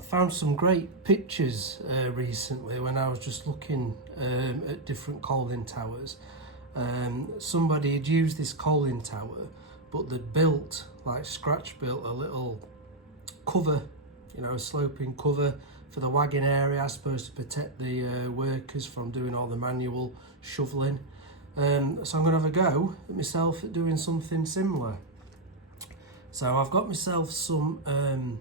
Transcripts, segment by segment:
I found some great pictures recently when I was just looking at different coaling towers. Somebody had used this coaling tower, but they'd built, like scratch built, a little cover, you know, a sloping cover for the wagon area, I suppose, to protect the workers from doing all the manual shoveling. So I'm going to have a go at myself at doing something similar. So I've got myself some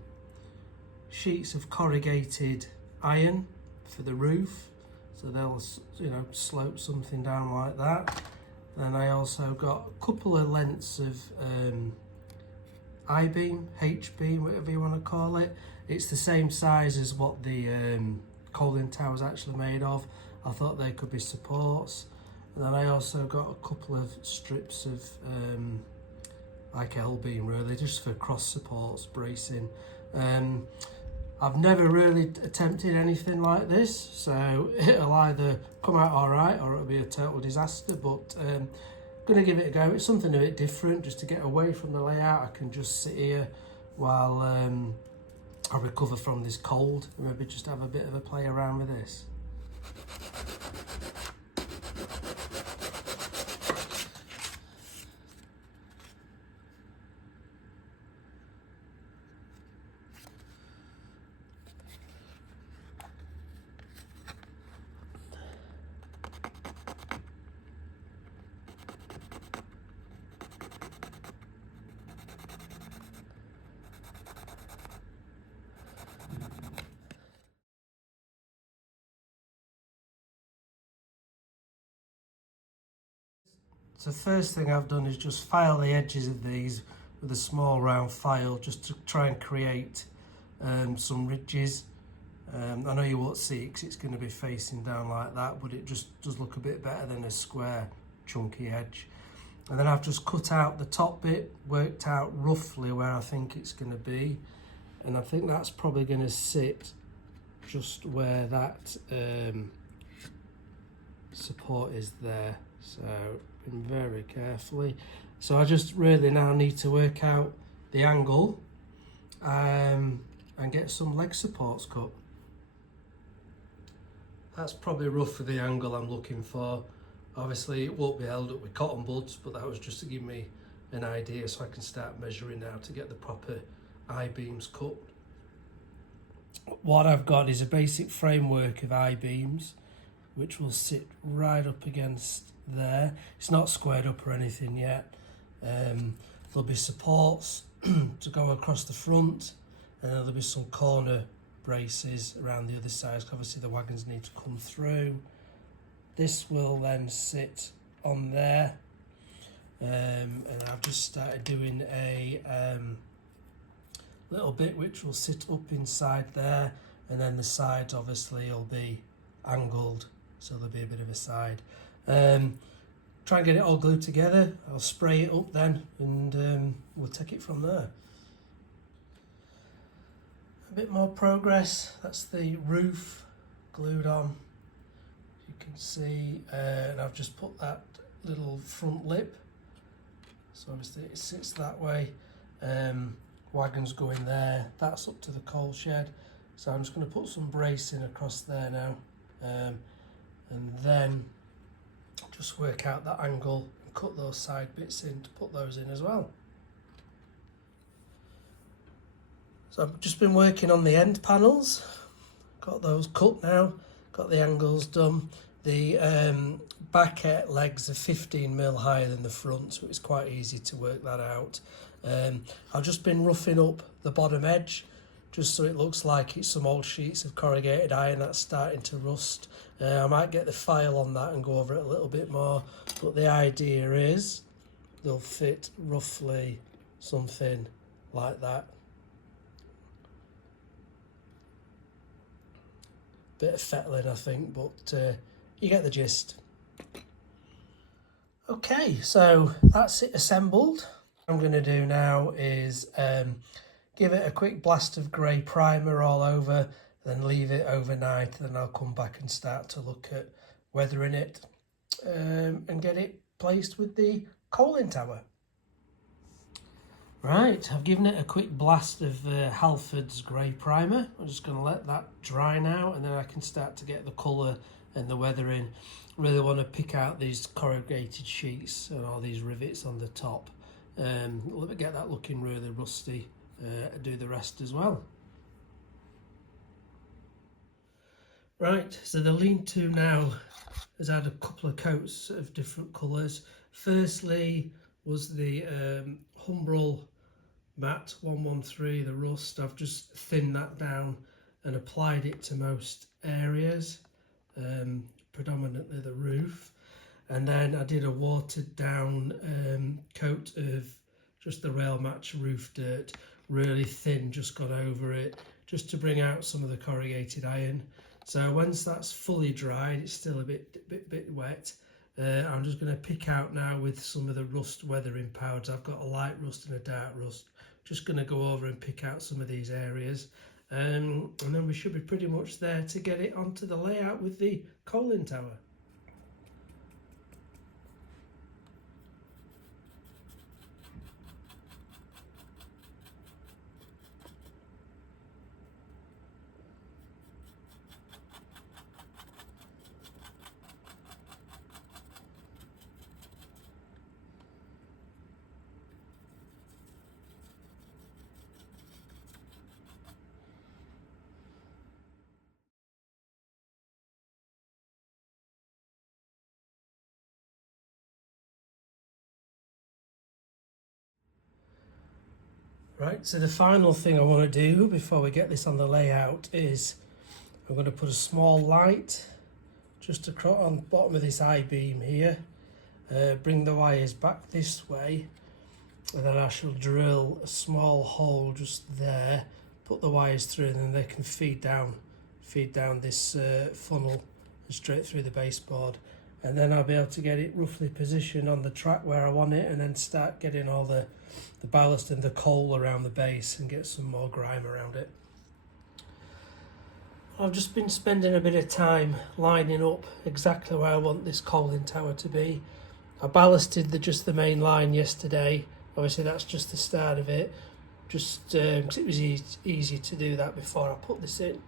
sheets of corrugated iron for the roof, so they'll, you know, slope something down like that. Then I also got a couple of lengths of I-beam, H-beam, whatever you want to call it. It's the same size as what the coaling tower is actually made of. I thought they could be supports. And then I also got a couple of strips of like L-beam, really, just for cross supports, bracing. I've never really attempted anything like this, so it'll either come out all right or it'll be a total disaster, but gonna give it a go. It's something a bit different, just to get away from the layout. I can just sit here while I recover from this cold, and maybe just have a bit of a play around with this. So first thing I've done is just file the edges of these with a small round file, just to try and create some ridges. I know you won't see it because it's going to be facing down like that, but it just does look a bit better than a square chunky edge. And then I've just cut out the top bit, worked out roughly where I think it's going to be, and I think that's probably going to sit just where that support is there. So very carefully. So I just really now need to work out the angle and get some leg supports cut. That's probably roughly the angle I'm looking for. Obviously it won't be held up with cotton buds, but that was just to give me an idea so I can start measuring now to get the proper I-beams cut. What I've got is a basic framework of I-beams which will sit right up against there. It's not squared up or anything yet. There'll be supports to go across the front, and there'll be some corner braces around the other side. Obviously the wagons need to come through. This will then sit on there, and I've just started doing a little bit which will sit up inside there, and then the sides obviously will be angled, so there'll be a bit of a side. Try and get it all glued together. I'll spray it up then, and we'll take it from there. A bit more progress. That's the roof glued on, you can see, and I've just put that little front lip, so obviously it sits that way. Wagons go in there, that's up to the coal shed, so I'm just going to put some bracing across there now, and then just work out that angle and cut those side bits in to put those in as well. So I've just been working on the end panels, got those cut now, got the angles done. The back legs are 15mm higher than the front, so it's quite easy to work that out. I've just been roughing up the bottom edge, just so it looks like it's some old sheets of corrugated iron that's starting to rust. I might get the file on that and go over it a little bit more, but the idea is they'll fit roughly something like that. Bit of fettling, I think, but you get the gist. Okay, so that's it assembled. What I'm going to do now is give it a quick blast of grey primer all over, then leave it overnight, then I'll come back and start to look at weathering it and get it placed with the coaling tower. Right, I've given it a quick blast of Halford's grey primer. I'm just going to let that dry now, and then I can start to get the colour and the weathering. Really want to pick out these corrugated sheets and all these rivets on the top. Let me get that looking really rusty, do the rest as well. Right, so the lean-to now has had a couple of coats of different colours. Firstly was the Humbrol Matte 113, the rust. I've just thinned that down and applied it to most areas, predominantly the roof. And then I did a watered down coat of just the Rail Match roof dirt, really thin, just got over it, just to bring out some of the corrugated iron. So once that's fully dried, it's still a bit wet. I'm just going to pick out now with some of the rust weathering powders. I've got a light rust and a dark rust. Just going to go over and pick out some of these areas. And then we should be pretty much there to get it onto the layout with the coaling tower. Right, so the final thing I want to do before we get this on the layout is I'm going to put a small light just across on the bottom of this I-beam here, bring the wires back this way, and then I shall drill a small hole just there, put the wires through, and then they can feed down this funnel straight through the baseboard, and then I'll be able to get it roughly positioned on the track where I want it, and then start getting all the ballast and the coal around the base and get some more grime around it. I've just been spending a bit of time lining up exactly where I want this coaling tower to be. I ballasted just the main line yesterday. Obviously that's just the start of it, just because it was easy to do that before I put this in.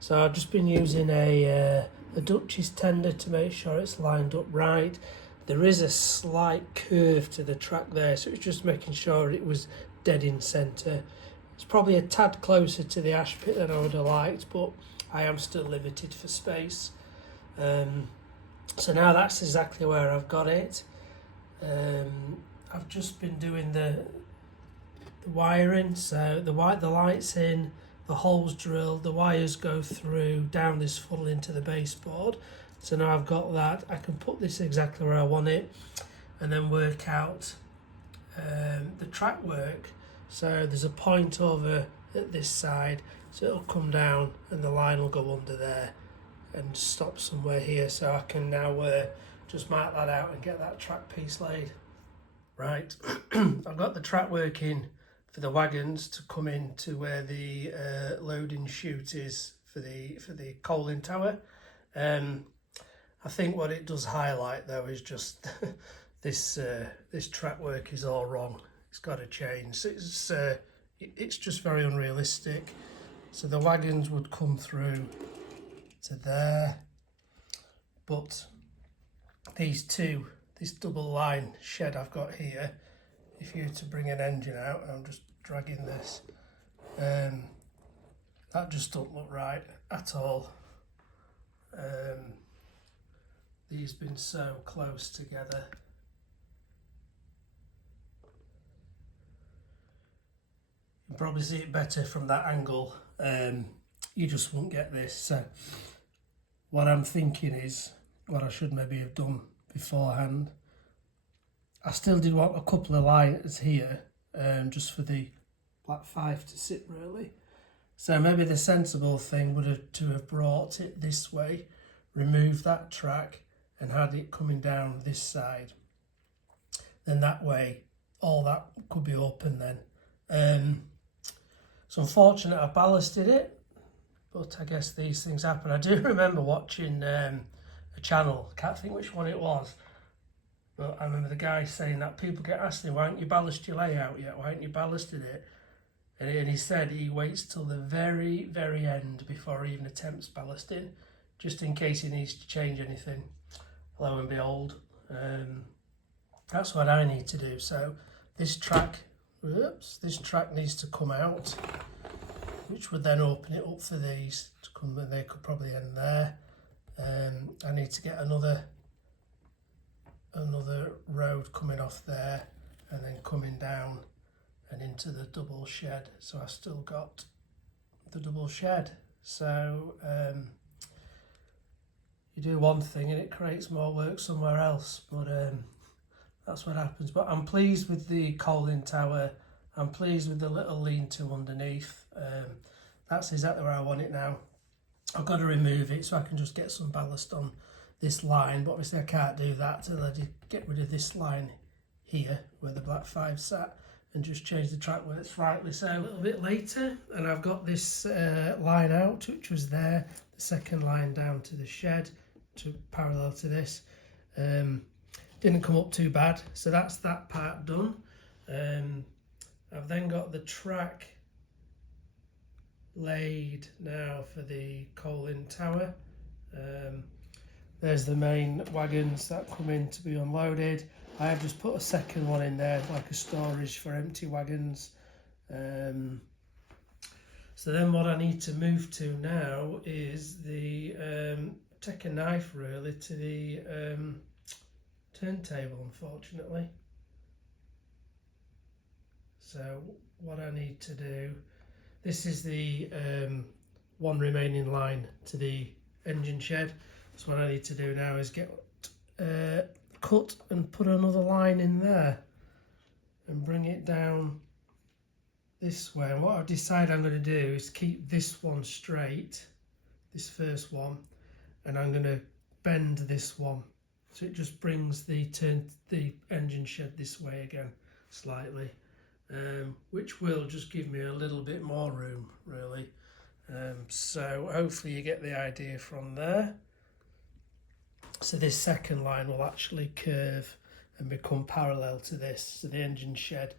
So I've just been using a Dutch's tender to make sure it's lined up right. There is a slight curve to the track there, so it's just making sure it was dead in centre. It's probably a tad closer to the ash pit than I would have liked, but I am still limited for space. So now that's exactly where I've got it. I've just been doing the wiring, so the light's in, the hole's drilled, the wires go through down this funnel into the baseboard. So now I've got that, I can put this exactly where I want it and then work out the track work. So there's a point over at this side, so it'll come down and the line will go under there and stop somewhere here, so I can now just mark that out and get that track piece laid. Right, I've got the track working for the wagons to come in to where the loading chute is for the coaling tower. I think what it does highlight though is just this track work is all wrong. It's got to change. It's just very unrealistic. So the wagons would come through to there, but this double line shed I've got here, if you were to bring an engine out, and I'm just dragging this, that just don't look right at all. These been so close together. You can probably see it better from that angle. You just won't get this. So what I'm thinking is, what I should maybe have done beforehand, I still did want a couple of lines here, just for the black 5 to sit really. So maybe the sensible thing would have to have brought it this way, removed that track and had it coming down this side. Then that way all that could be open then. So unfortunately I ballasted it, but I guess these things happen. I do remember watching a channel, I can't think which one it was, But I remember the guy saying that people get asking, why haven't you ballasted your layout yet? Why haven't you ballasted it? And he said he waits till the very, very end before he even attempts ballasting, just in case he needs to change anything. Lo and behold, that's what I need to do. So this track needs to come out, which would then open it up for these to come, and they could probably end there. I need to get another road coming off there and then coming down and into the double shed. So I've still got the double shed. So you do one thing and it creates more work somewhere else, but that's what happens. But I'm pleased with the coaling tower. I'm pleased with the little lean-to underneath. That's exactly where I want it now. I've got to remove it so I can just get some ballast on this line, but obviously I can't do that till I get rid of this line here where the black 5 sat and just change the track where it's slightly. So a little bit later, and I've got this line out, which was there, the second line down to the shed, to parallel to this. Didn't come up too bad, so that's that part done. I've then got the track laid now for the coaling tower. There's the main wagons that come in to be unloaded. I have just put a second one in there, like a storage for empty wagons. So then what I need to move to now is the take a knife really to the turntable, unfortunately. So what I need to do, this is the one remaining line to the engine shed. So what I need to do now is get cut and put another line in there and bring it down this way. And what I've decided I'm going to do is keep this one straight, this first one, and I'm going to bend this one so it just brings the engine shed this way again slightly, which will just give me a little bit more room really. So hopefully you get the idea from there. So this second line will actually curve and become parallel to this. So the engine shed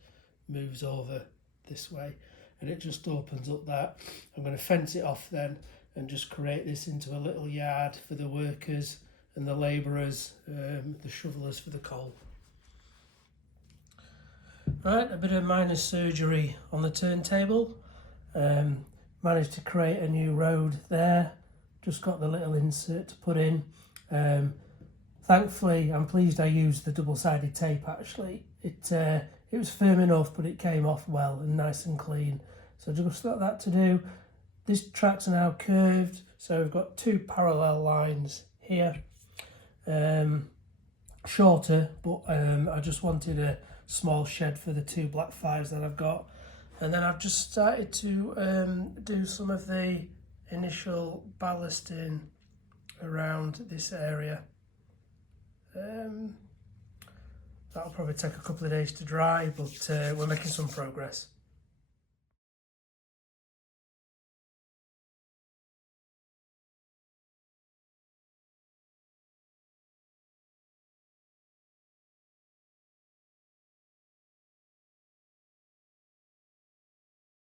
moves over this way and it just opens up that. I'm going to fence it off then and just create this into a little yard for the workers and the labourers, the shovelers for the coal. Right, a bit of minor surgery on the turntable. Managed to create a new road there. Just got the little insert to put in. Thankfully, I'm pleased I used the double-sided tape actually. It was firm enough, but it came off well and nice and clean. So just got that to do. This track's now curved, so we've got two parallel lines here. Shorter, but I just wanted a small shed for the two black 5s that I've got. And then I've just started to do some of the initial ballasting around this area. That'll probably take a couple of days to dry, but we're making some progress.